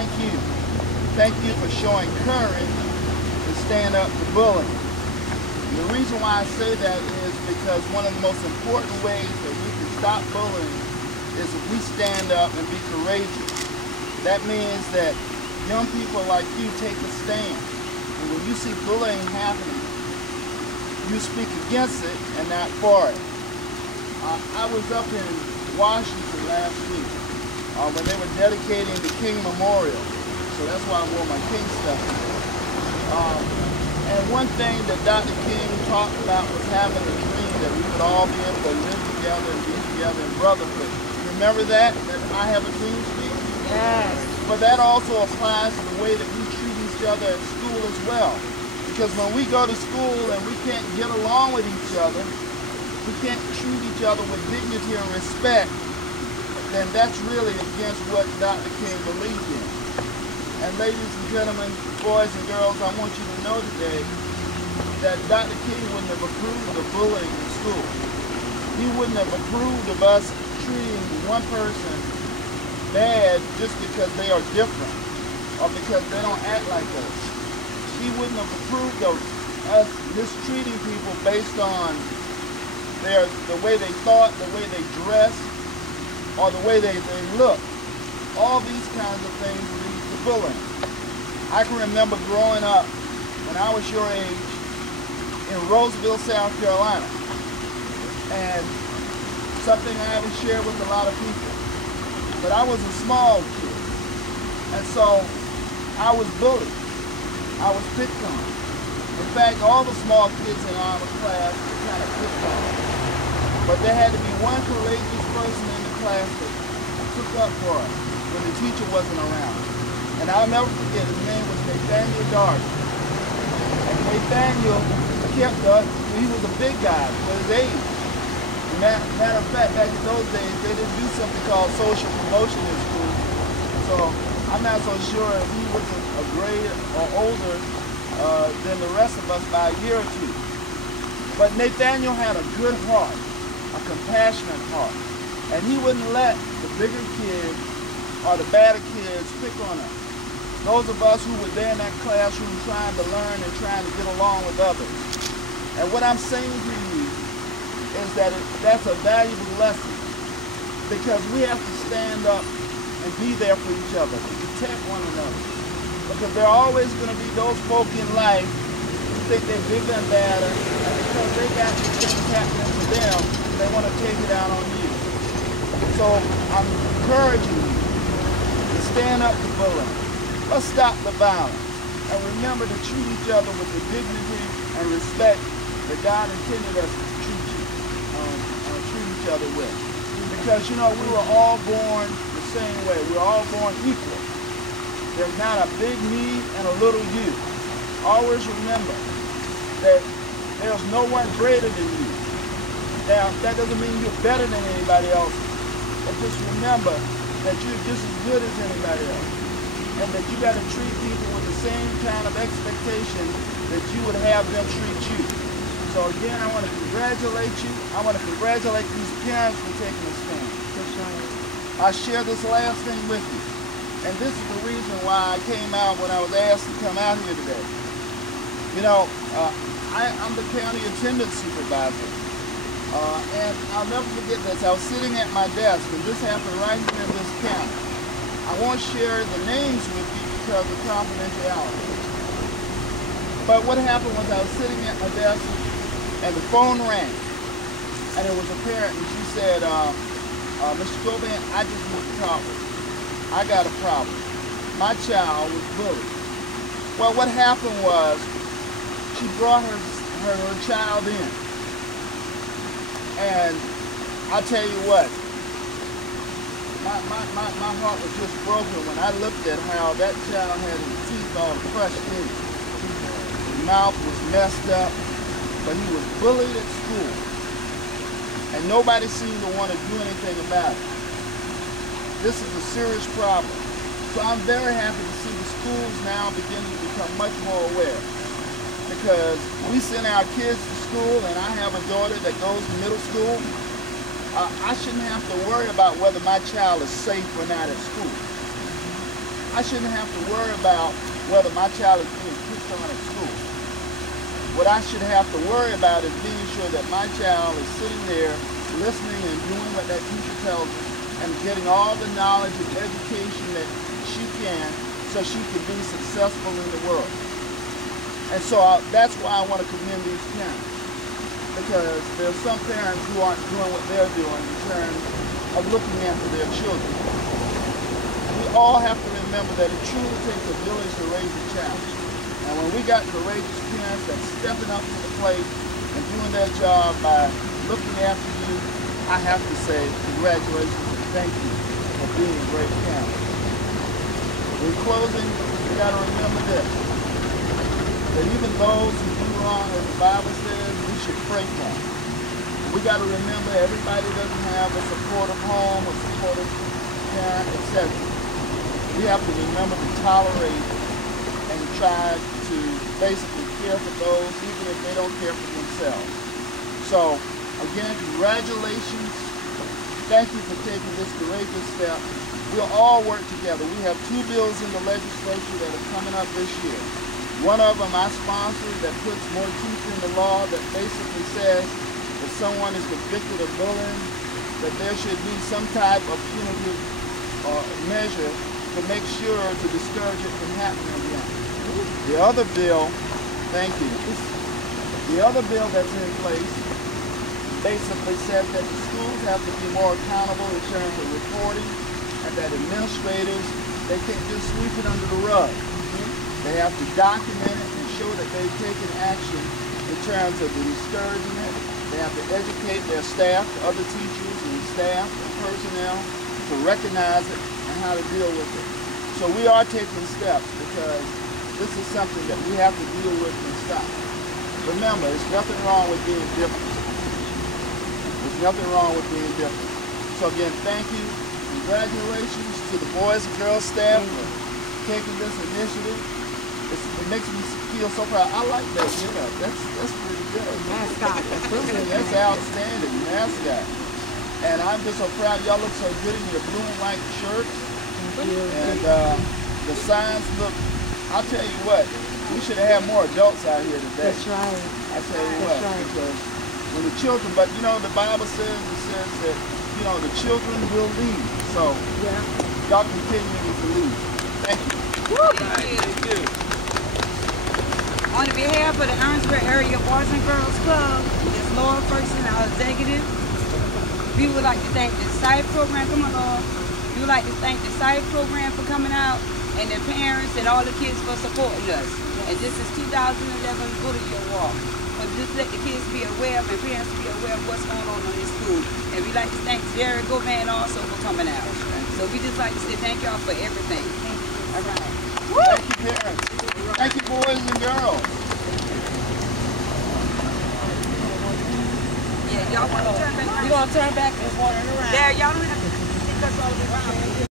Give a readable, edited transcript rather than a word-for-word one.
thank you. Thank you for showing courage to stand up to bullying. And the reason why I say that is because one of the most important ways that we can stop bullying is if we stand up and be courageous. That means that young people like you take a stand. And when you see bullying happening, you speak against it and not for it. I was up in Washington last week when they were dedicating the King Memorial. So that's why I wore my King stuff. And one thing that Dr. King talked about was having a dream that we would all be able to live together and be together in brotherhood. Remember that? That I have a dream speak? Yes. But that also applies to the way that we treat each other at school as well. Because when we go to school and we can't get along with each other, we can't treat each other with dignity and respect, then that's really against what Dr. King believed in. And ladies and gentlemen, boys and girls, I want you to know today that Dr. King wouldn't have approved of bullying in school. He wouldn't have approved of us treating one person bad just because they are different or because they don't act like us. He wouldn't have approved of us mistreating people based on the way they thought, the way they dressed, or the way they look. All these kinds of things lead to bullying. I can remember growing up when I was your age in Roseville, South Carolina. And something I haven't shared with a lot of people. But I was a small kid. And so I was bullied. I was picked on. In fact, all the small kids in our class were kind of picked on. But there had to be one courageous person in the class that took up for us when the teacher wasn't around. And I'll never forget, his name was Nathaniel Darby. And Nathaniel kept us, he was a big guy for his age. Matter of fact, back in those days, they didn't do something called social promotion in school. So I'm not so sure if he was a grade or older than the rest of us by a year or two. But Nathaniel had a good heart, a compassionate heart. And he wouldn't let the bigger kids or the badder kids pick on us. Those of us who were there in that classroom trying to learn and trying to get along with others. And what I'm saying to you is that that's a valuable lesson, because we have to stand up and be there for each other, to protect one another. Because there are always going to be those folk in life who think they're bigger and badder, and because they got these things happening to them, they want to take it out on you. So I'm encouraging you to stand up to bullying. Let's stop the violence. And remember to treat each other with the dignity and respect that God intended us to treat each other with. Because, you know, we were all born the same way. We were all born equal. There's not a big me and a little you. Always remember that there's no one greater than you. Now, that doesn't mean you're better than anybody else. But just remember that you're just as good as anybody else. And that you got to treat people with the same kind of expectation that you would have them treat you. So again, I want to congratulate you. I want to congratulate these parents for taking a stand. I share this last thing with you. And this is the reason why I came out when I was asked to come out here today. You know, I'm the county attendance supervisor. And I'll never forget this. I was sitting at my desk, and this happened right here in this county. I won't share the names with you because of confidentiality. But what happened was I was sitting at my desk, and the phone rang, and it was a parent, and she said, Mr. Goban, I just need to talk with you. I got a problem. My child was bullied. Well, what happened was she brought her child in, and I'll tell you what, my heart was just broken when I looked at how that child had his teeth all crushed in. His mouth was messed up. But he was bullied at school, and nobody seemed to want to do anything about it. This is a serious problem. So I'm very happy to see the schools now beginning to become much more aware, because we send our kids to school, and I have a daughter that goes to middle school. I shouldn't have to worry about whether my child is safe or not at school. I I shouldn't have to worry about whether my child is being picked on at school. What I should have to worry about is being sure that my child is sitting there listening and doing what that teacher tells her and getting all the knowledge and education that she can so she can be successful in the world. And so that's why I want to commend these parents, because there's some parents who aren't doing what they're doing in terms of looking after their children. We all have to remember that it truly takes a village to raise a child. And when we got courageous parents that's stepping up to the plate and doing their job by looking after you, I have to say congratulations and thank you for being a great parent. In closing, we got to remember this, that even those who do wrong, as the Bible says, we should pray for them. We got to remember everybody doesn't have a supportive home, a supportive parent, etc. We have to remember to tolerate and try to basically care for those even if they don't care for themselves. So again, congratulations. Thank you for taking this courageous step. We'll all work together. We have 2 bills in the legislature that are coming up this year. One of them I sponsored that puts more teeth in the law that basically says if someone is convicted of bullying, that there should be some type of punitive measure to make sure to discourage it from happening again. The other bill, thank you, the other bill that's in place basically says that the schools have to be more accountable in terms of reporting, and that administrators, they can't just sweep it under the rug. They have to document it and show that they've taken action in terms of the discouragement. They have to educate their staff, other teachers and staff and personnel to recognize it and how to deal with it. So we are taking steps because this is something that we have to deal with and stop. Remember, there's nothing wrong with being different. There's nothing wrong with being different. So again, thank you. Congratulations to the boys and girls staff for taking this initiative. It makes me feel so proud. I like that, you know. That's pretty good. Mascot. That's outstanding, mascot. And I'm just so proud. Y'all look so good in your blue and white shirts. And the signs look, I'll tell you what, we should have had more adults out here today. That's right. I tell you what, because when the children, but you know, the Bible says, that, you know, the children will lead. So, y'all continue to lead. Thank you. Thank you. On behalf of the Orangeburg Area Boys and Girls Club, this Laura Ferguson, our executive, we would like to thank the SITE program. Come on, Laura. We would like to thank the SITE program for coming out, and their parents and all the kids for supporting us. And this is 2011 Bully Year Walk. But just let the kids be aware and parents be aware of what's going on in this school. And we'd like to thank Jerry Govan also for coming out. So we just like to say thank y'all for everything. All right. Thank you, parents. Thank you, boys and girls. Yeah, y'all want to turn back? We're going to turn back and walk around. Yeah, y'all don't have to take us all the way around.